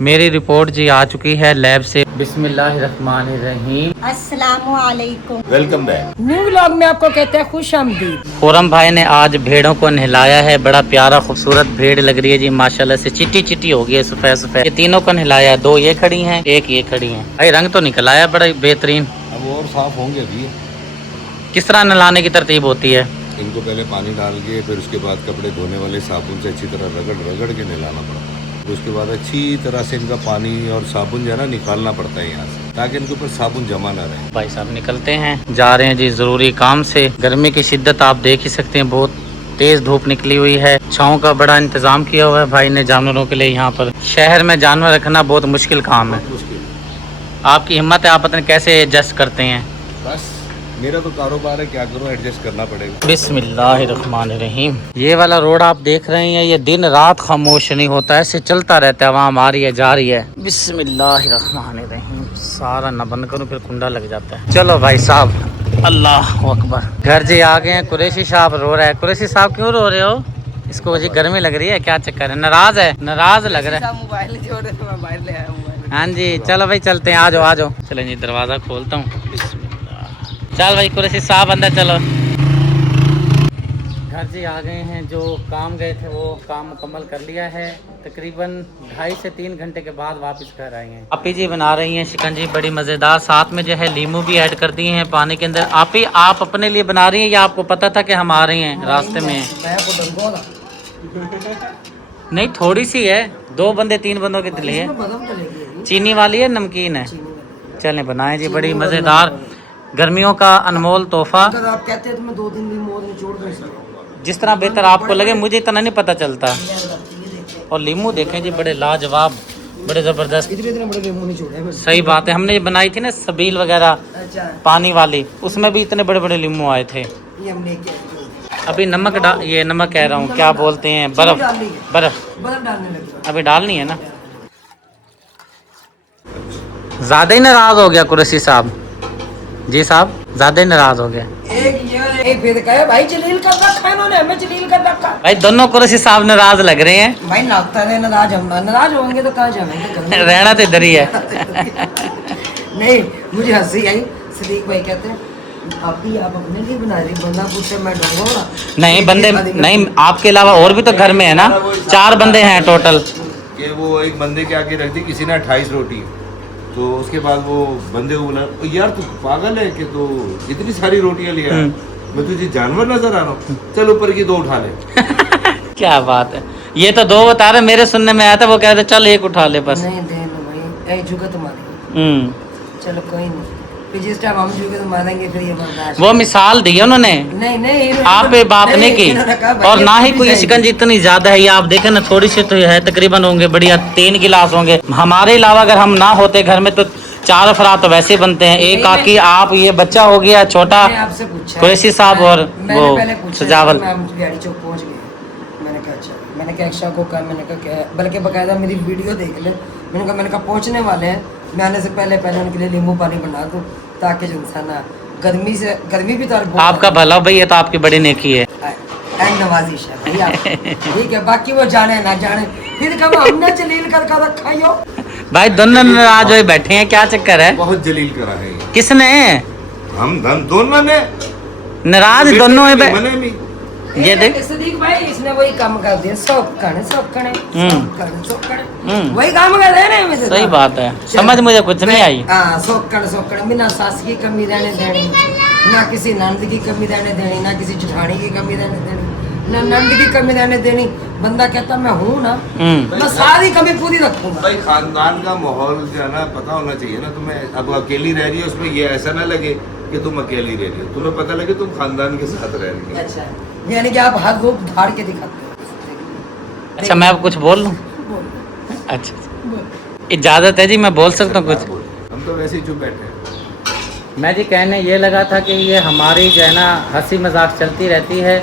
मेरी रिपोर्ट जी आ चुकी है लैब से। बिस्मिल्लाहिर्रहमानिर्रहीम। अस्सलामुअलैकुम। Welcome back. न्यू व्लॉग में आपको कहते हैं खुश आमदीद। खुरम भाई ने आज भेड़ों को नहलाया है। बड़ा प्यारा खूबसूरत भेड़ लग रही है जी, माशाल्लाह से चिट्टी चिट्टी हो गई है, सफेद सफेद। ये तीनों को नहलाया, दो ये खड़ी हैं, एक ये खड़ी हैं। भाई रंग तो निकल आया बड़ा बेहतरीन। अब और साफ होंगे अभी। किस तरह नहलाने की तरतीब होती है? इनको पहले पानी डाल के फिर उसके बाद कपड़े धोने वाले साबुन से अच्छी तरह रगड़ रगड़ के नहलाना पड़ता है। फिर उसके बाद अच्छी तरह से इनका पानी और साबुन जो है ना निकालना पड़ता है यहाँ से, ताकि इनके ऊपर साबुन जमा ना रहे। भाई साहब निकलते हैं, जा रहे हैं जी ज़रूरी काम से। गर्मी की शिद्दत आप देख ही सकते हैं, बहुत तेज़ धूप निकली हुई है। छाँव का बड़ा इंतज़ाम किया हुआ है भाई ने जानवरों के लिए। यहाँ पर शहर में जानवर रखना बहुत मुश्किल काम है। आपकी हिम्मत है, आप पता नहीं कैसे एडजस्ट करते हैं। बस मेरा तो कारोबार है, क्या करूँ, एडजस्ट करना पड़ेगा। बिस्मिल्लाहिर्रहमानिर्रहीम। ये वाला रोड आप देख रहे हैं, ये दिन रात खामोश नहीं होता है, ऐसे चलता रहता है। वहाँ आ रही है जा रही है। बिस्मिल्लाहिर्रहमानिर्रहीम। सारा न बंद करूँ फिर कुंडा लग जाता है। चलो भाई साहब, अल्लाह अकबर। घर जी आ गए हैं। कुरैशी साहब रो रहा है। कुरैशी साहब क्यों रो रहे हो? इसको वजह गर्मी लग रही है, क्या चक्कर है? नाराज है, नाराज लग रहा है। मोबाइल जोड़ रहे थे, मोबाइल ले आया मोबाइल। हाँ जी चलो भाई चलते हैं, आ जाओ आ जाओ। चलें जी दरवाज़ा खोलता हूँ। चल भाई कुरैशी साहब अंदर चलो। घर जी आ गए हैं। जो काम गए थे वो काम मुकम्मल कर लिया है। तकरीबन 2.5 से 3 घंटे के बाद वापस घर आए हैं। आपी जी बना रही हैं शिकंजी, बड़ी मज़ेदार। साथ में जो है लीमू भी ऐड कर दिए हैं पानी के अंदर। आपी आप अपने लिए बना रही हैं या आपको पता था कि हम आ रहे हैं रास्ते में? नहीं थोड़ी सी है, 2 बंदे 3 बंदों के लिए। चीनी वाली है नमकीन है? चलें बनाएं जी, बड़ी मज़ेदार गर्मियों का अनमोल तोहफा। अगर आप कहते हैं तो मैं 2 दिन भी मोर निचोड़ दूं इसमें। जिस तरह बेहतर आपको लगे, मुझे इतना नहीं पता चलता। और लीमू देखें जी, बड़े लाजवाब, बड़े ज़बरदस्त। इतने बड़े लीमू निचोड़े हैं। सही बात है, हमने ये बनाई थी ना सबील वगैरह अच्छा, पानी वाली, उसमें भी इतने बड़े बड़े लीमू आए थे। ये हमने किया। अभी नमक ये नमक कह रहा हूँ, क्या बोलते हैं, बर्फ बर्फ बर्फ डालने लगे। अभी डालनी है ना। ज़्यादा ही नाराज़ हो गया कुरैशी साहब जी। साहब ज़्यादा ही नाराज़ हो गया। एक फिर कहे भाई जलील कर रखा है इन्होंने, हमें जलील कर रखा। भाई दोनों कुरैशी साहब नाराज़ लग रहे हैं। भाई लगता है नाराज, हम नाराज होंगे तो कहाँ जाएंगे? रहना तो इधर ही है। नहीं मुझे हंसी आई। सदीक भाई कहते हैं आप अपने लिए बना रही, बंदा पूछे मैं डरूंगा। नहीं बंदे नहीं, आपके अलावा और भी तो घर में है ना, 4 बंदे हैं टोटल। कि वो एक बंदे के आगे रख दी किसी ने 28 रोटी, तो उसके बाद वो बंदे को बोला यार तू पागल है कि तो इतनी सारी रोटियां लिया, मैं तुझे जानवर नजर आ रहा हूँ, चल ऊपर की 2 उठा ले। क्या बात है, ये तो 2 बता रहे, मेरे सुनने में आया था वो कह रहे चल 1 उठा ले बस। नहीं दे लो भाई, ऐ जुगा तुम्हारी। चलो कोई नहीं, फिर जिस टाइम हम जुगे तो मारेंगे फिर ये बर्दाश्त। वो मिसाल दी उन्होंने, नहीं नहीं आप पे बात नहीं की। और ना ही कोई शिकंजी इतनी ज्यादा है, ये आप देखें ना, थोड़ी सी तो है, तकरीबन होंगे बढ़िया 3 गिलास होंगे। हमारे अलावा अगर हम ना होते घर में तो 4 अफराद तो वैसे बनते हैं। एक आकी आप, ये बच्चा हो गया छोटा, कुरैशी साहब और वो सजावल। गाड़ी चौक पहुंच गए। मैंने कहा अच्छा, मैंने कहा एक्शा को कहा, मैंने कहा बल्कि बकायदा मेरी वीडियो देख ले। मैंने कहा पहुंचने वाले हैं, मैं आने से पहले उनके लिए नींबू पानी बना दूं, ताकि जो इंसान गर्मी भी तो आपका भला भाई, ये तो आपकी बड़ी नेकी है। नवाजिश है भैया, ठीक है, बाकी वो जाने ना जाने, फिर कब हमने जलील कर रखा यो। भाई दोनों नाराज हुए बैठे हैं, क्या चक्कर है? बहुत जलील करा है। किसने? हम दोनों ने नाराज दोनों है। मने भी ये देख सदीक भाई, इसने वही काम कर दिया, सब कने वही काम कर रहे हैं। सही बात है, समझ मुझे कुछ नहीं आई। सोकड़ बिना सास की कमी रहने देनी, ना किसी नंद की कमी रहने देनी, ना किसी जेठानी की कमी रहने देनी, ना नंद की कमी रहने देनी। बंदा कहता मैं हूँ ना, मैं सारी कमी पूरी रखूंगा। भाई खानदान का माहौल जो है ना पता होना चाहिए ना तुम्हें। अब अकेली रह रही है, उसमें ये ऐसा ना लगे कि तुम अकेली रह रही हो, तुम्हें पता लगे तुम खानदान के साथ रह रही हो। अच्छा, यानी कि आप हर रूप धार के दिखाते हो। अच्छा मैं अब कुछ बोल लूँ? अच्छा इजाज़त है जी, मैं बोल सकता हूँ कुछ? हम तो वैसे ही चुप बैठे हैं। मैं जी कहने ये लगा था कि ये हमारी जो है ना हंसी मजाक चलती रहती है,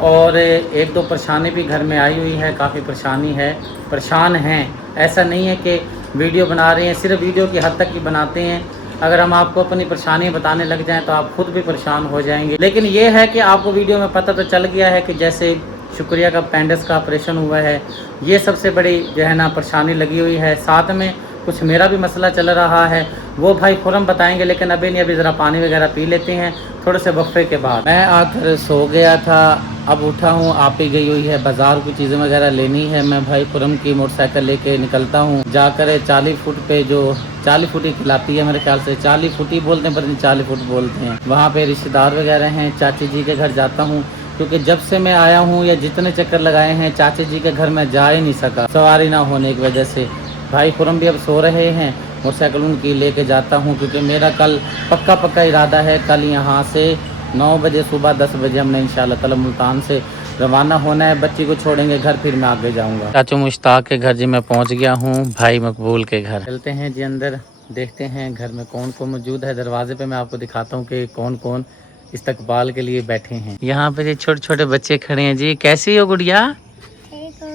और 1-2 परेशानी भी घर में आई हुई है, काफ़ी परेशानी है, परेशान हैं। ऐसा नहीं है कि वीडियो बना रहे हैं, सिर्फ वीडियो की हद तक ही बनाते हैं। अगर हम आपको अपनी परेशानी बताने लग जाएं तो आप खुद भी परेशान हो जाएंगे। लेकिन ये है कि आपको वीडियो में पता तो चल गया है कि जैसे शुक्रिया का अपेंडिक्स का ऑपरेशन हुआ है। ये सबसे बड़ी जो है ना परेशानी लगी हुई है। साथ में कुछ मेरा भी मसला चल रहा है, वो भाई खुरम बताएंगे, लेकिन अभी नहीं, अभी ज़रा पानी वगैरह पी लेते हैं थोड़े से वक्फे के बाद। मैं आकर सो गया था, अब उठा हूँ, आप ही गई हुई है बाज़ार, की चीज़ें वगैरह लेनी है। मैं भाई खुरम की मोटरसाइकिल लेके निकलता हूँ, जाकर 40 फुट पे, जो 40 फुट ही खिलाती है मेरे ख्याल से, 40 फुट ही बोलते हैं, पर नहीं 40 फुट बोलते हैं। वहाँ पे रिश्तेदार वगैरह हैं, चाची जी के घर जाता हूँ, क्योंकि जब से मैं आया हूँ या जितने चक्कर लगाए हैं चाची जी के घर में जा ही नहीं सका, सवारी ना होने की वजह से। भाई खुरम भी अब सो रहे हैं, मोटरसाइकिल उनकी लेके जाता हूँ, क्योंकि मेरा कल पक्का इरादा है, कल यहाँ से 9 बजे सुबह 10 बजे हमने इंशाल्लाह ताला मुल्तान से रवाना होना है। बच्ची को छोड़ेंगे घर, फिर मैं आगे जाऊँगा। चाचू मुश्ताक के घर जी मैं पहुँच गया हूँ, भाई मकबूल के घर। चलते हैं जी अंदर, देखते हैं घर में कौन कौन मौजूद है। दरवाजे पे मैं आपको दिखाता हूँ कि कौन कौन इस्तकबाल के लिए बैठे हैं। यहाँ पे जी छोटे छोटे बच्चे खड़े हैं। जी कैसी हो गुड़िया?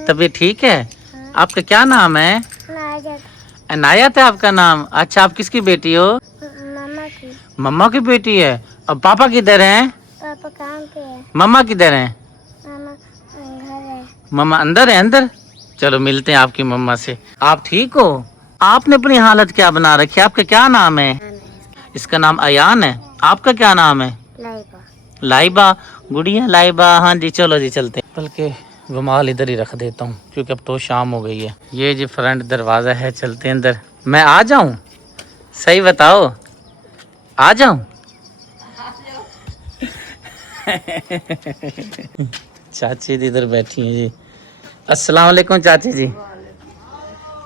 तबीयत ठीक है? आपका क्या नाम है? अनायत है आपका नाम? अच्छा, आप किसकी बेटी हो? मम्मा की बेटी है। अब पापा किधर हैं? पापा काम पे है। मम्मा किधर हैं? मामा घर है। मम्मा अंदर है? अंदर चलो मिलते हैं आपकी मम्मा से। आप ठीक हो? आपने अपनी हालत क्या बना रखी है? आपका क्या नाम है? इसका नाम अयान है। आपका क्या नाम है? लाइबा। लाइबा। गुड़िया लाइबा, हाँ जी चलो जी चलते हैं। बल्कि रुमाल इधर ही रख देता हूँ, क्योंकि अब तो शाम हो गई है। ये जी फ्रंट दरवाज़ा है, चलते हैं अंदर। मैं आ जाऊँ? सही बताओ, आ जाऊँ? चाची जी इधर बैठी हैं जी। अस्सलाम वालेकुम चाची जी।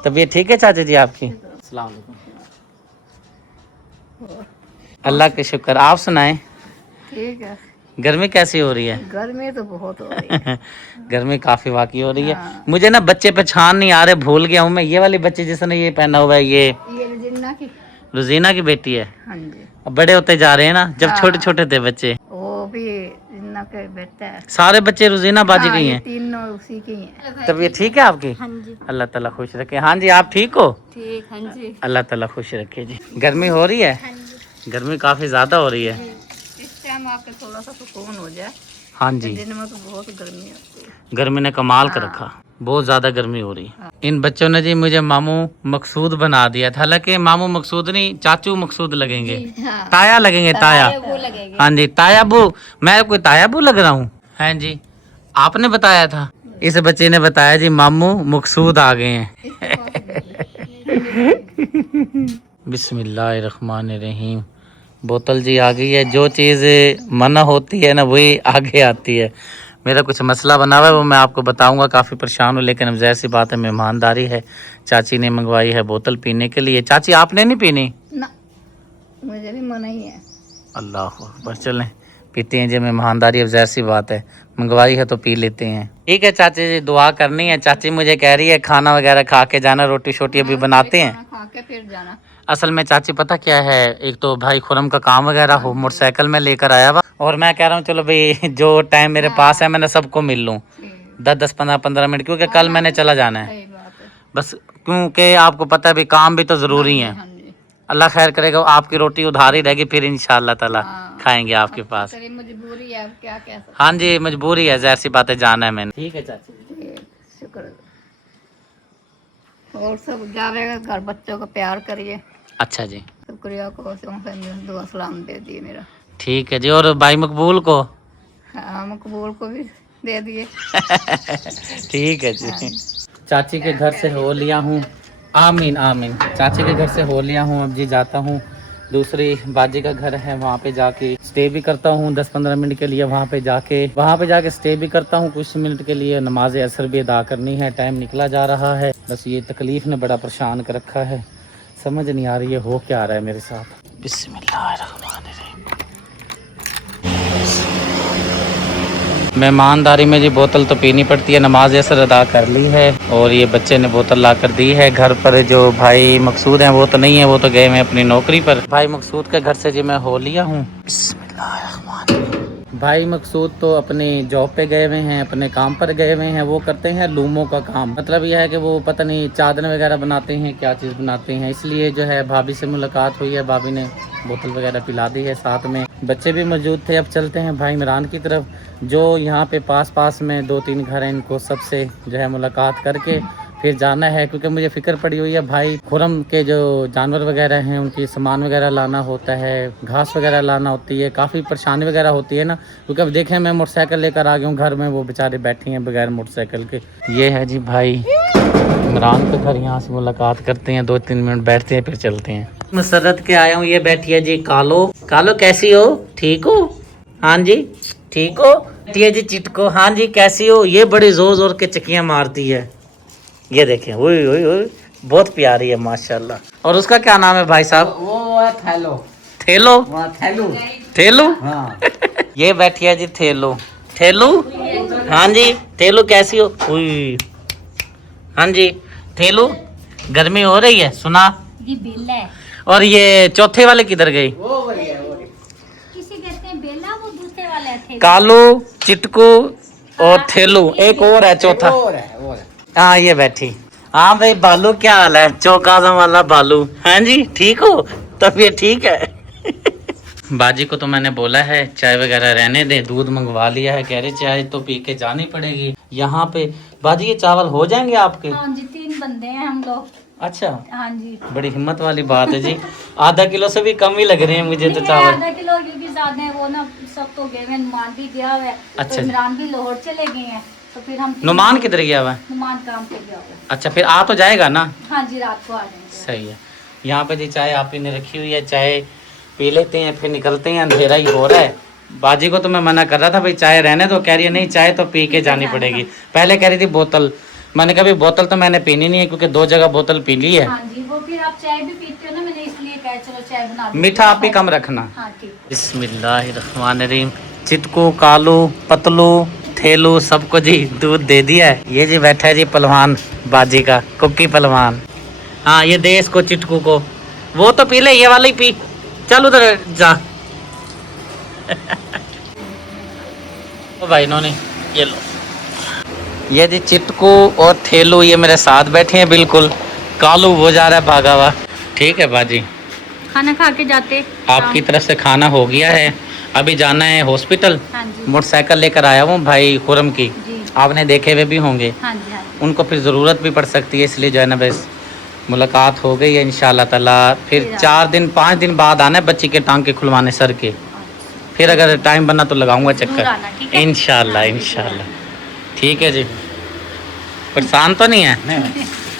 तबीयत ठीक है चाची जी आपकी? अस्सलाम वालेकुम। अल्लाह के शुक्र, आप सुनाएं। ठीक है। गर्मी कैसी हो रही है? गर्मी तो बहुत हो रही है। गर्मी काफी वाकई हो रही है। मुझे ना बच्चे पहचान नहीं आ रहे, भूल गया हूँ मैं। ये वाली बच्चे जिसने ये पहना हुआ है, ये रुजीना की बेटी है। हाँ जी। अब बड़े होते जा रहे हैं ना, जब छोटे छोटे थे बच्चे। वो भी जिन्ना के बेटा है। सारे बच्चे रुजीना बाजी गई हैं? तीनों उसी की हैं। तबीयत ठीक है आपकी? हाँ जी। अल्लाह ताला खुश रखे। हाँ जी, आप ठीक हो? ठीक, हाँ जी। अल्लाह ताला खुश रखे जी। गर्मी हो रही है? हाँ जी। गर्मी काफी ज्यादा हो रही है। इस टाइम आपके थोड़ा सा सुकून हो जाए। हाँ जी, दिन में तो बहुत गर्मी होती है। गर्मी ने कमाल कर रखा, बहुत ज्यादा गर्मी हो रही है। इन बच्चों ने जी मुझे मामू मकसूद बना दिया था, हालांकि मामू मकसूद नहीं, चाचू मकसूद लगेंगे। ताया लगेंगे, ताया। वो लगेगा। हाँ जी, तायाबू। मैं कोई तायाबू लग रहा हूँ? हाँ जी, आपने बताया था? इस बच्चे ने बताया जी मामू मकसूद आ गए हैं। बिस्मिल्लाहिर्रहमानिर्रहीम। बोतल जी आ गई है। जो चीज़ मना होती है ना, वही आगे आती है। मेरा कुछ मसला बना हुआ है, वो मैं आपको बताऊंगा। काफ़ी परेशान हूँ, लेकिन अब ज़ाहिर-सी बात है, मेहमानदारी है। चाची ने मंगवाई है बोतल पीने के लिए। चाची आपने नहीं पीनी? ना, मुझे भी मना ही है। अल्लाह अकबर, चलें पीते हैं जी, मेहमानदारी, अब ज़ाहिर-सी बात है, मंगवाई है तो पी लेते हैं। ठीक है चाची जी, दुआ करनी है। चाची मुझे कह रही है खाना वगैरह खा के जाना, रोटी शोटी अभी बनाते हैं। खा के फिर जाना। असल में चाची पता क्या है, एक तो भाई खुरम का काम वगैरह हो, मोटरसाइकिल में लेकर आया हुआ, और मैं कह रहा हूँ चलो भाई जो टाइम मेरे पास है मैंने सबको मिल लूँ 10-10, 15-15 मिनट, क्योंकि कल मैंने चला जाना है। सही बात है। बस क्योंकि आपको पता है भाई काम भी तो ज़रूरी है। हाँ जी। अल्लाह खैर करेगा, आपकी रोटी उधार ही रहेगी, फिर इंशाअल्लाह ताला खाएंगे आपके पास। तेरी मजबूरी है, अब क्या कह सकते हाँ जी, मजबूरी है, ज़ाहिर सी बात है, जाना है मैंने। ठीक है चाची। हैं। शुक्र। और सब जावेगा घर, बच्चों को प्यार करिए। अच्छा जी, शुक्रिया को दुआ सलाम दे दिए मेरा। ठीक है जी। और भाई मकबूल को? हाँ, मकबूल को भी दे दिए। ठीक है जी। चाची के घर से हो लिया हूँ, आमीन आमीन। चाची के घर से हो लिया हूँ, अब जी जाता हूँ दूसरी बाजी का घर है, वहाँ पे जाके स्टे भी करता हूँ 10-15 मिनट के लिए। वहाँ पे जाके स्टे भी करता हूँ कुछ मिनट के लिए। नमाज असर भी अदा करनी है, टाइम निकला जा रहा है। बस ये तकलीफ ने बड़ा परेशान कर रखा है, समझ नहीं आ रही है हो क्या आ रहा है मेरे साथ। बिस्मिल्लाहिर्रहमानिर्रहीम। मेहमानदारी में जी बोतल तो पीनी पड़ती है, नमाज असर अदा कर ली है, और ये बच्चे ने बोतल ला कर दी है। घर पर जो भाई मकसूद हैं वो तो नहीं है, वो तो गए हैं अपनी नौकरी पर। भाई मकसूद के घर से जी मैं हो लिया हूँ। बिस्मिल्लाहिर्रहमानिर्रहीम। भाई मकसूद तो अपने जॉब पे गए हुए हैं, अपने काम पर गए हुए हैं। वो करते हैं लूमों का काम। मतलब यह है कि वो पता नहीं चादर वगैरह बनाते हैं, क्या चीज़ बनाते हैं। इसलिए जो है भाभी से मुलाकात हुई है, भाभी ने बोतल वगैरह पिला दी है। साथ में बच्चे भी मौजूद थे। अब चलते हैं भाई इमरान की तरफ, जो यहाँ पे पास में 2-3 घर हैं। इनको सबसे जो है मुलाकात करके फिर जाना है, क्योंकि मुझे फ़िक्र पड़ी हुई है भाई खुरम के जो जानवर वगैरह हैं उनकी सामान वगैरह लाना होता है, घास वगैरह लाना होती है, काफ़ी परेशानी वगैरह होती है ना। क्योंकि अब देखें मैं मोटरसाइकिल लेकर आ गया हूँ घर में, वो बेचारे बैठे हैं बगैर मोटरसाइकिल के। ये है जी भाई इमरान के घर, यहाँ से मुलाकात करते हैं, 2-3 मिनट बैठते हैं फिर चलते हैं। मसरत के आया हूँ, ये बैठी है जी कालो। कालो कैसी हो? ठीक हो? हाँ जी ठीक हो? बैठी है जी चिटको। हाँ जी कैसी हो? ये बड़ी जोर जोर के चकियाँ मारती है। ये देखें, ओए ओए ओए, बहुत प्यारी है माशाल्लाह। और उसका क्या नाम है भाई साहब? वो है थैलो। थेलो? थैलू। थेलू? हाँ। ये बैठी है जी थेलू। थेलू? हाँ जी थेलू कैसी हो? उई। हाँ जी थेलू, गर्मी हो रही है सुना? ये बेला है। और ये चौथे वाले किधर गई? किसी कहते हैं बेला, वो दूसरे वाले थे। कालू, चिटकू और थेलू, एक और है चौथा। हाँ ये बैठी। हाँ भाई बालू क्या हाल है? चौकाजम वाला बालू। हाँ जी ठीक हो? तब ये ठीक है। बाजी को तो मैंने बोला है चाय वगैरह रहने दे, दूध मंगवा लिया है। कह रहे चाय तो पी के जानी पड़ेगी। यहाँ पे बाजी ये चावल हो जाएंगे आपके? हाँ जी 3 बंदे हैं हम लोग। अच्छा हाँ जी। बड़ी हिम्मत वाली बात है जी। आधा किलो से भी कम ही लग रहे हैं मुझे तो नहीं, चावल। आधा किलो क्योंकि ज्यादा है वो ना, सब तो गए हैं, नुमान भी गया हुआ है। अच्छा तो जी। इमरान भी लाहौर चले गए हैं, तो फिर हम नुमान किधर गया हुआ है? नुमान काम पे गया हुआ है। अच्छा फिर आ तो जाएगा ना? हाँ जी रात को आ जाएंगे। सही है। यहाँ पे जी चाय आप ही ने रखी हुई है, चाय पी लेते हैं फिर निकलते हैं, अंधेरा ही हो रहा है। बाजी को तो मैं मना कर रहा था भाई चाय रहने दो, कह रही है नहीं चाय तो पी के जानी पड़ेगी। पहले कह रही थी बोतल, मैंने कहा बोतल तो मैंने पीनी नहीं है क्योंकि 2 जगह बोतल पी ली है। हाँ जी वो फिर आप चाय भी पीते हो ना, मैंने इसलिए कहा चलो चाय बना दो। मीठा आप ही कम रखना। हाँ ठीक। बिस्मिल्लाहिर्रहमानिर्रहीम। चिटकू, कालू, पतलू, थेलू सबको जी दूध दे दिया है। ये जी बैठा है जी पहलवान बाजी का, कुक्की पहलवान। हाँ ये दे इसको चिटकू को, वो तो पी ले, ये वाला ही पी। चल उधर जा। ओ भाई इन्होंने ये लो, ये जी चिटकू और थेलू ये मेरे साथ बैठे हैं बिल्कुल। कालू वो जा रहा है भागा हुआ। ठीक है बाजी, खाना खा के जाते। आपकी तरफ से खाना हो गया है, अभी जाना है हॉस्पिटल। हाँ जी। मोटरसाइकिल लेकर आया हूँ भाई खुरम की, जी। आपने देखे हुए भी होंगे। हाँ जी हाँ जी। उनको फिर ज़रूरत भी पड़ सकती है, इसलिए जो है ना बस मुलाकात हो गई है इंशाल्लाह ताला। फिर 4-5 दिन बाद आना है बच्ची के टांग के खुलवाने सर के। फिर अगर टाइम बना तो लगाऊंगा जरूर आना, ठीक चक्कर है? इंशाल्लाह हाँ, इंशाल्लाह। ठीक है जी, परेशान तो नहीं है?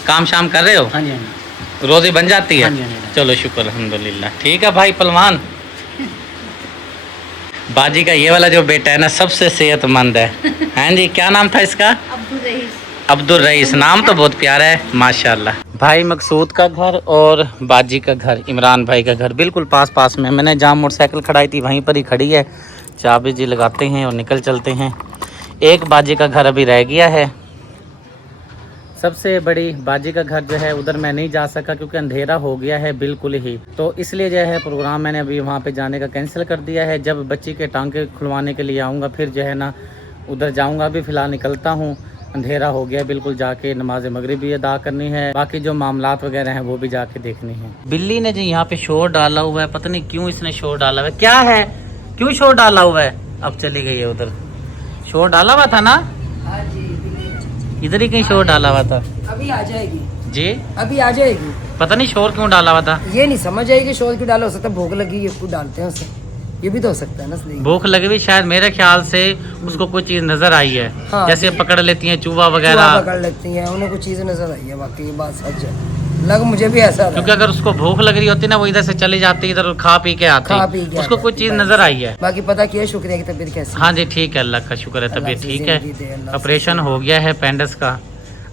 काम शाम कर रहे हो? हाँ जी हाँ जी। रोज़ी बन जाती है? हाँ जी, हाँ जी। चलो शुक्र अल्हम्दुलिल्लाह। ठीक है भाई पहलवान। बाजी का ये वाला जो बेटा है ना सबसे सेहतमंद है। हैं जी क्या नाम था इसका? अब्दुल रईस। अब्दुल रईस, नाम तो बहुत प्यारा है माशाल्लाह। भाई मकसूद का घर और बाजी का घर, इमरान भाई का घर बिल्कुल पास में। मैंने जहाँ मोटरसाइकिल खड़ाई थी वहीं पर ही खड़ी है। चाबी जी लगाते हैं और निकल चलते हैं। एक बाजी का घर अभी रह गया है। सबसे बड़ी बाजी का घर जो है उधर मैं नहीं जा सका क्योंकि अंधेरा हो गया है बिल्कुल ही, तो इसलिए जो है प्रोग्राम मैंने अभी वहाँ पे जाने का कैंसिल कर दिया है। जब बच्ची के टांके खुलवाने के लिए आऊँगा फिर जो है ना उधर जाऊँगा। अभी फ़िलहाल निकलता हूँ, अंधेरा हो गया बिल्कुल, जाके नमाज मगरिब भी अदा करनी है, बाकी जो मामलात वगैरह हैं वो भी जाके देखनी है। बिल्ली ने जी यहाँ पे शोर डाला हुआ है, पता नहीं क्यों इसने शोर डाला हुआ है। क्या है, क्यों शोर डाला हुआ है? अब चली गई है उधर। शोर डाला हुआ था ना, हाँ जी इधर ही कहीं शोर डाला हुआ था अभी आ जाएगी जी। अभी आ जाएगी। पता नहीं शोर क्यों डाला हुआ था। ये नहीं समझ आएगी शोर क्यों डाला, हो सकता है भूख लगी है कुछ डालते हैं उसे, ये भी तो हो सकता है ना। इसलिए भूख लगी हुई शायद, मेरे ख्याल से उसको कोई चीज नजर आई है। हाँ, जैसे पकड़ लेती हैं चूहा चूहा वगैरह, पकड़ लेती हैं, उन्हें कुछ चीज़ नजर आई है। वाकई ये बात सच है, लग मुझे भी ऐसा था। क्योंकि अगर उसको भूख लग रही होती ना वो इधर से चली जाती, इधर खा पी के खा पी आती, के उसको आ कोई जाती चीज भाई। नजर आई है। बाकी पता किया, शुक्रिया की तबीयत कैसी है? हाँ जी ठीक है, अल्लाह का शुक्र है, तबीयत अल्लाह से ठीक है। जिंदगी दे, अल्लाह से ऑपरेशन हो गया है पेंडस का,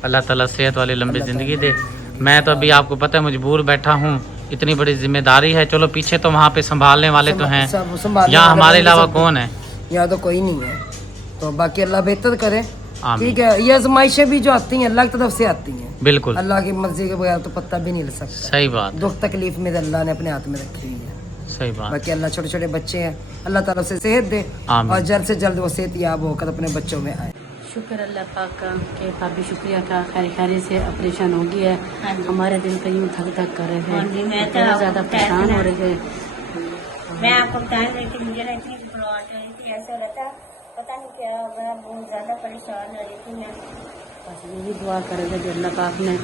अल्लाह ताला सेहत वाली लंबी ज़िंदगी दे। मैं तो अभी आपको पता है मजबूर बैठा हूँ, इतनी बड़ी जिम्मेदारी है। चलो पीछे तो वहाँ पे संभालने वाले तो हैं, सब संभालने यहाँ वाले हमारे होंगे अलावा सब। कौन है? यहाँ तो कोई नहीं है, तो बाकी अल्लाह बेहतर करे। आमीन। ठीक है, ये आजमाइशें भी जो आती हैं अल्लाह की तरफ से आती हैं, बिल्कुल अल्लाह की मर्जी के बगैर तो पत्ता भी नहीं हिल सकता। सही बात, दुख तकलीफ में अल्लाह ने अपने हाथ में रखी हुई है। सही बात। बाकी अल्लाह छोटे छोटे बच्चे हैं, अल्लाह ताला से सेहत दे आमीन। और जल्द से जल्द वो सेहतयाब होकर अपने बच्चों में आए। शुक्र अल्लाह पाक का कि भाभी शुक्रिया का खैर से ऑपरेशन हो गया है। हमारे दिल का यूँ धक धक कर रहे हैं, बहुत ज़्यादा परेशान हो रहे हैं। मैं आपको बता रही थी, मुझे ना इतनी घबराहट हो रही थी, ऐसा हो रहा था पता नहीं क्या, मैं बहुत ज़्यादा परेशान हो रही थी। मैं बस यही दुआ करेंगे जो अल्लाह पाक ने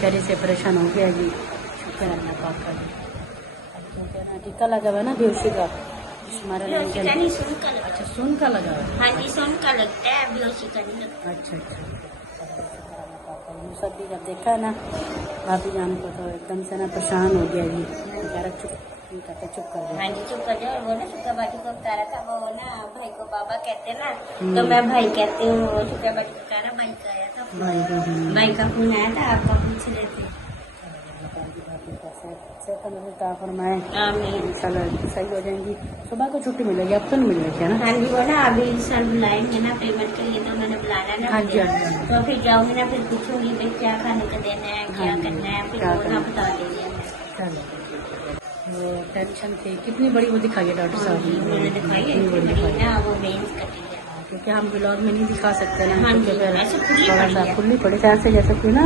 खैर से ऑपरेशन हो गया जी, शुक्र अल्लाह पाक का। टीका लगा हुआ ना बेहोशी का, हमारे नहीं सुन का लगता अच्छा सुन का लगा हुआ है। हाँ जी सुन का लगता है, बेहोशी का नहीं लगता। अच्छा सब भी जब देखा है ना भाभी जान को तो एकदम से ना परेशान हो गया जी, बेचारा चुप कर गया। हाँ जी चुप कर जाओ। वो ना शुक्र बाटी को बता रहा था, वो ना भाई को बाबा कहते ना, तो मैं भाई कहती हूँ। वो शुक्र बाटी को कह रहा भाई का आया था, भाई का फोन आया था, आपका पूछ रहे थे। फरमाए आमीन। इंशाल्लाह सही हो जाएंगी। सुबह को छुट्टी मिलेगी, अब तो नहीं मिलेगी है ना? हाँ जी वो ना अभी सर बुलाएंगे ना पेमेंट के लिए, तो उन्होंने बुलाना ना हाँ जी, मुझे। हाँ जी। तो फिर जाऊंगी ना, फिर पूछूंगी भाई क्या खाने का देना है, क्या हाँ जी, करना है, फिर क्या वो ना करना बता देंगे हमें। चलो वो टेंशन थी, कितनी बड़ी वो दिखाई है डॉक्टर साहब ने? उन्होंने दिखाई है कितनी इतनी बड़ी बड़ी दिखाई है। ना, वो वेंस कटी है। क्योंकि हम ब्लॉग में नहीं दिखा सकते ना, हाँ क्योंकि जी, फिर ऐसे खुली थोड़ा पड़ी सा है। खुली पड़ी से ऐसे जैसे कोई ना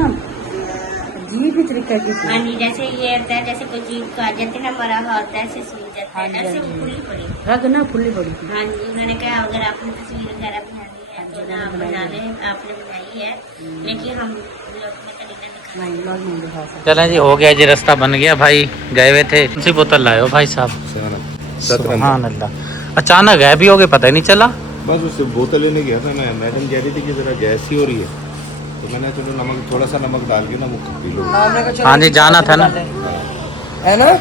अजीब ही तरीके की हाँ थी। जी जैसे ये होता है, जैसे कोई चीज का जैसे ना मरा हुआ होता है, ऐसे सूझ जाता हाँ है, जी, ऐसे हाँ जी। खुली पड़ी। रग ना खुली पड़ी थी। हाँ जी उन्होंने कहा अगर आपने तस्वीर वगैरह बनानी है तो ना आप बना लें, आपने बनाई है, लेकिन हम लोग में तो नहीं दिखा। नहीं ब्लॉग नहीं दिखा सकते। चलें जी, हो गया जी, रास्ता बन गया। भाई गए हुए थे, कौन सी बोतल लाए हो भाई साहब? सुभान अल्लाह, अचानक गायब भी हो गए, पता ही नहीं चला। बस उससे बोतल लेने गया था मैं, मैडम कह रही थी कि ज़रा गैस ही हो रही है, तो मैंने चलो नमक, थोड़ा सा नमक डाल के ना वो पी लो। हाँ जी, जाना था ना। है ना?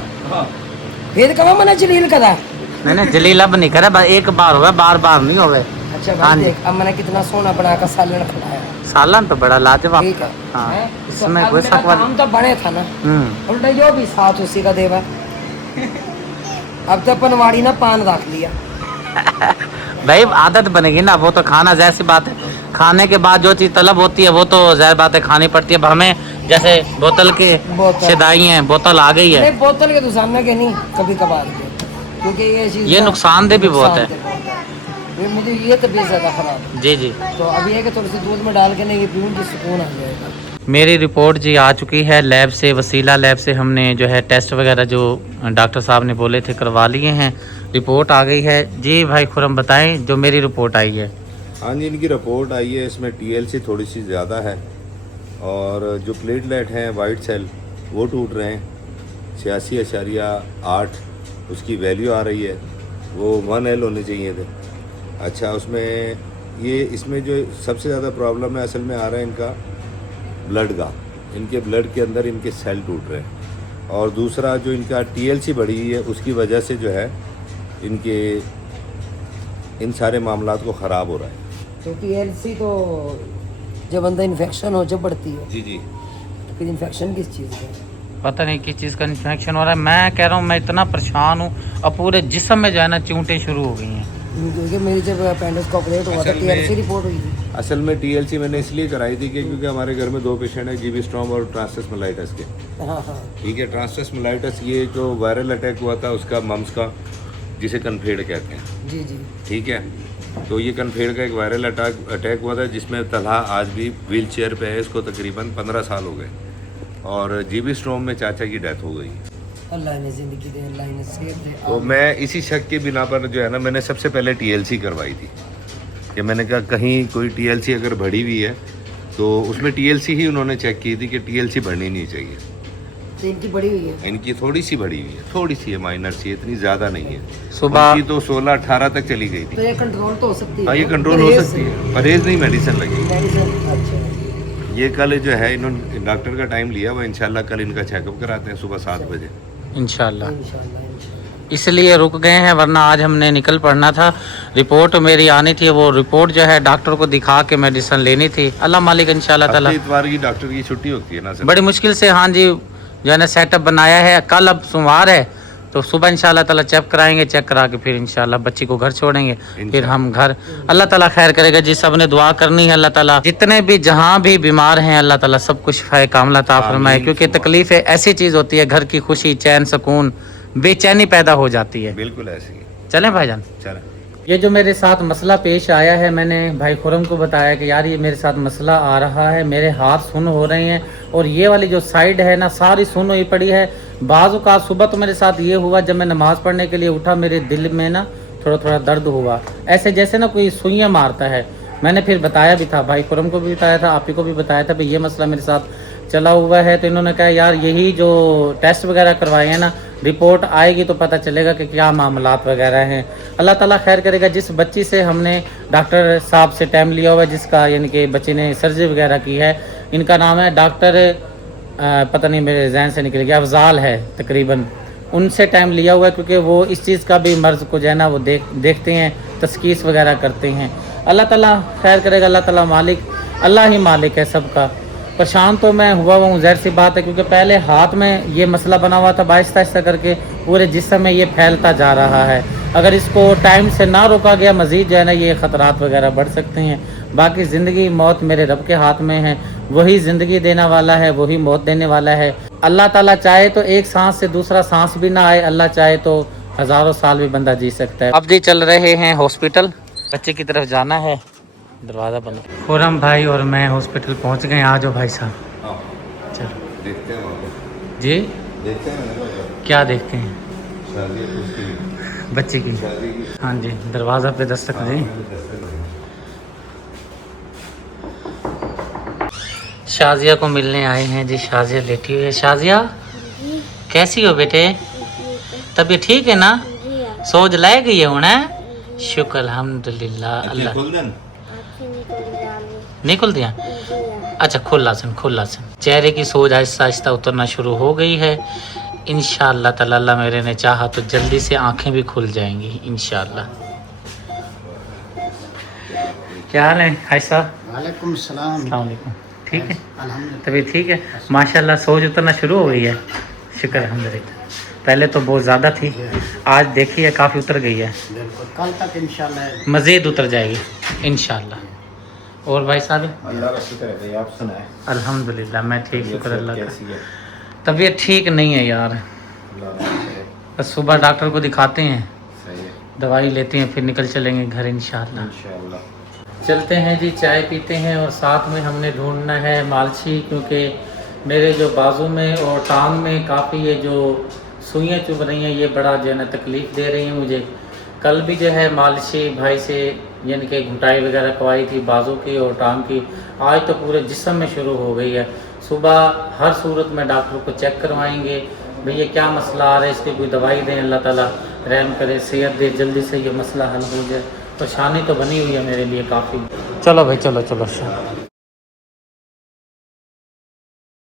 फिर कब मना जलील करा? मैंने जलील अब नहीं करा, बस एक बार हुआ, बार बार नहीं हो गए। अच्छा हाँ भाई जी। देख, अब मैंने कितना सोना बना कर सालन खिलाया। सालन तो बड़ा लाजवाब। ठीक है। हाँ, हैं? इसमें तो कोई अब मेरा शक वाली- काम तो बने था ना, उल्टा जो भी साथ उसी का देवा। अब तो पनवाड़ी ना पान रख लिया। भाई आदत बनेगी ना, वो तो खाना जैसी बात है, खाने के बाद जो चीज तलब होती है वो तो जाहिर बात है खानी पड़ती है। अब हमें जैसे बोतल के बोतल। शिदाई हैं, बोतल आ गई है, नहीं बोतल के तो सामने के नहीं, कभी कभार के, क्योंकि ये चीज ये ना नुकसानदेह भी बहुत है। नुकसानदेह बहुत है। ये मुझे ये तबीयत ज्यादा खराब है। जी जी। तो अब ये है कि थोड़ी सी दूध में डाल के ना ये पीऊंगी, सुकून आ जाएगा। मेरी रिपोर्ट जी आ चुकी है लैब से, वसीला लैब से हमने जो है टेस्ट वगैरह जो डॉक्टर साहब ने बोले थे करवा लिए हैं, रिपोर्ट आ गई है। जी भाई खुरम बताएं जो मेरी रिपोर्ट आई है। हाँ जी, इनकी रिपोर्ट आई है, इसमें TLC थोड़ी सी ज़्यादा है और जो प्लेटलेट हैं वाइट सेल वो टूट रहे हैं, 86.8 उसकी वैल्यू आ रही है, वो 1L होने चाहिए थे। अच्छा उसमें ये इसमें जो सबसे ज़्यादा प्रॉब्लम है असल में आ रहा है इनका ब्लड का, इनके ब्लड के अंदर इनके सेल टूट रहे हैं। और दूसरा जो इनका TLC बढ़ी हुई है उसकी वजह से जो है इनके इन सारे मामलात को ख़राब हो रहा है। तो TLC तो जब अंदर इन्फेक्शन हो जब बढ़ती है, जी जी। तो फिर इन्फेक्शन किस चीज़ का है? पता नहीं किस चीज़ का इन्फेक्शन हो रहा है। मैं कह रहा हूँ मैं इतना परेशान हूँ, अब पूरे जिस्म में जो है ना चिमटे शुरू हो गई हैं। क्योंकि मेरी जब अपेंडिक्स का ऑपरेट हुआ था असल में- TLC रिपोर्ट हुई थी। असल में TLC मैंने इसलिए कराई थी कि क्योंकि हमारे घर में 2 पेशेंट हैं, GB स्ट्रॉम और ट्रांसटस मेलाइटिस के। हाँ हाँ। ठीक है, ट्रांसटस मेलाइटिस ये जो वायरल अटैक हुआ था उसका, मम्स का, जिसे कन्फेड कहते हैं। जी जी। ठीक है, तो ये कन्फेड का एक वायरल अटैक हुआ था जिसमें तलहा आज भी व्हील चेयर पे है, इसको तकरीबन 15 साल हो गए। और GB स्ट्रॉम में चाचा की डेथ हो गई। अल्लाह ने जिंदगी दे, अल्लाह ने सेहत दे। तो मैं इसी शक के बिना पर जो है ना, मैंने सबसे पहले TLC करवाई थी कि मैंने कहा कहीं कोई TLC अगर बढ़ी हुई है तो उसमें TLC ही उन्होंने चेक की थी कि TLC बढ़नी नहीं चाहिए। तो इनकी बड़ी हुई है। इनकी थोड़ी सी बढ़ी हुई है, थोड़ी सी है, माइनर सी है, इतनी ज़्यादा नहीं है। सुबह उनकी तो 16-18 तक चली गई तो थी। ये कंट्रोल तो हो सकती है। हाँ ये कंट्रोल हो सकती है, परहेज नहीं मेडिसिन लगी। मेडिसिन अच्छा। ये कल जो है इन्होंने डॉक्टर का टाइम लिया, वो इंशाल्लाह कल इनका चेकअप कराते हैं सुबह 7 बजे। इंशाल्लाह। इंशाल्लाह। इसलिए रुक गए हैं, वरना आज हमने निकल पड़ना था। रिपोर्ट मेरी आनी थी, वो रिपोर्ट जो है डॉक्टर को दिखा के मेडिसिन लेनी थी। अल्लाह मालिक इंशाल्लाह ताला। हफ्ते इतवार की डॉक्टर की छुट्टी होती है ना सर। बड़ी मुश्किल से हाँ जी जो है ना सेटअप बनाया है। कल अब सोमवार है तो सुबह इंशाल्लाह ताला चेक कराएंगे, चेक करा के फिर इंशाल्लाह बच्ची को घर छोड़ेंगे, फिर हम घर। अल्लाह ताला खैर करेगा जी, सब ने दुआ करनी है। अल्लाह ताला जितने भी जहाँ भी बीमार हैं अल्लाह ताला सब कुछ शिफाए कामला अता फरमाए, आमीन। क्योंकि तकलीफ ऐसी चीज़ होती है, घर की खुशी, चैन, सुकून बेचैनी पैदा हो जाती है। बिल्कुल ऐसे ही। चलें भाईजान। चलें। ये जो मेरे साथ मसला पेश आया है, मैंने भाई खुरम को बताया कि यार ये मेरे साथ मसला आ रहा है, मेरे हाथ सुन्न हो रहे हैं और ये वाली जो साइड है ना सारी सुन्न हुई पड़ी है। बाज़ औक़ात सुबह तो मेरे साथ ये हुआ, जब मैं नमाज़ पढ़ने के लिए उठा मेरे दिल में ना थोड़ा थोड़ा दर्द हुआ, ऐसे जैसे ना कोई सुइयाँ मारता है। मैंने फिर बताया भी था, भाई खुरम को भी बताया था, आप ही को भी बताया था भाई ये मसला मेरे साथ चला हुआ है। तो इन्होंने कहा यार यही जो टेस्ट वगैरह करवाए हैं ना, रिपोर्ट आएगी तो पता चलेगा कि क्या मामलात वगैरह हैं। अल्लाह ताला खैर करेगा। जिस बच्ची से हमने डॉक्टर साहब से टाइम लिया हुआ है, जिसका यानी कि बच्चे ने सर्जरी वगैरह की है, इनका नाम है डॉक्टर पता नहीं मेरे जहन से निकल गया, अफजाल है तकरीबन। उनसे टाइम लिया हुआ है क्योंकि वो इस चीज़ का भी मर्ज़ को जो है ना वो देखते हैं, तस्कीस वगैरह करते हैं। अल्लाह ताला खैर करेगा। अल्लाह ताला मालिक, अल्लाह ही मालिक है सबका। परेशान तो मैं हुआ हूँ, ज़ाहिर सी बात है, क्योंकि पहले हाथ में ये मसला बना हुआ था, आहिस्ता आहिस्ता करके पूरे जिस्म में ये फैलता जा रहा है। अगर इसको टाइम से ना रोका गया, मज़ीद जो है ना ये ख़तरात वगैरह बढ़ सकते हैं। बाकी ज़िंदगी मौत मेरे रब के हाथ में है, वही ज़िंदगी देने वाला है, वही मौत देने वाला है। अल्लाह ताला चाहे तो एक सांस से दूसरा सांस भी ना आए, अल्लाह चाहे तो हज़ारों साल भी बंदा जी सकता है। अब जी चल रहे हैं हॉस्पिटल, बच्चे की तरफ जाना है, दरवाज़ा बंद। खुरम भाई और मैं हॉस्पिटल पहुंच गए। आ जाओ भाई साहब। चलो देखते हैं वहाँ पे। जी देखते हैं क्या देखते हैं? शादी उसकी, बच्चे की। शादी की। हाँ जी, दरवाज़ा पे दस्तक दी। शाजिया को मिलने आए हैं जी। शाजिया लेटी हुई है। शाजिया कैसी हो बेटे? तबीयत ठीक है ना? सोच लाए गई है होना? शुक्र अल्हम्दुलिल्लाह। अल्लाह नहीं खुल दिया? अच्छा खुला सन। चेहरे की सोज आहिस्ता आहिस्ता उतरना शुरू हो गई है। इंशाअल्लाह ताला अल्लाह मेरे ने चाहा तो जल्दी से आंखें भी खुल जाएंगी इंशाअल्लाह। क्या हाल है भाई साहब? वालेकुम सलाम। अस्सलाम वालेकुम। ठीक है, अल्हम्दुलिल्लाह। तबीयत ठीक है माशाल्लाह। सोज उतरना शुरू हो गई है, शुक्र अल्हम्दुलिल्लाह। पहले तो बहुत ज़्यादा थी, आज देखिए काफ़ी उतर गई है। बिल्कुल, कल तक इंशाल्लाह मज़ीद उतर जाएगी इंशाअल्लाह। और भाई साहब? अल्लाह का शुक्र है, आप सुनाए? अल्हम्दुलिल्लाह मैं ठीक, शुक्र अल्लाह का। कैसी है? तबीयत ठीक नहीं है यार, बस सुबह डॉक्टर को दिखाते हैं, सही है, दवाई लेते हैं, फिर निकल चलेंगे घर इंशाअल्लाह। इंशाअल्लाह। चलते हैं जी, चाय पीते हैं और साथ में हमने ढूंढना है मालशी, क्योंकि मेरे जो बाजू में और टांग में काफ़ी ये जो सुइयाँ चुभ रही हैं, ये बड़ा जो है ना तकलीफ़ दे रही हैं मुझे। कल भी जो है मालशी भाई से यानी कि घुटाई वगैरह करवाई थी बाजू की और टांग की, आज तो पूरे जिस्म में शुरू हो गई है। सुबह हर सूरत में डॉक्टर को चेक करवाएंगे, भैया क्या मसला आ रहा है, इसकी कोई दवाई दें, अल्लाह ताला रहम करे, सेहत दे, जल्दी से ये मसला हल हो जाए। परेशानी तो बनी हुई है मेरे लिए काफ़ी। चलो भाई चलो।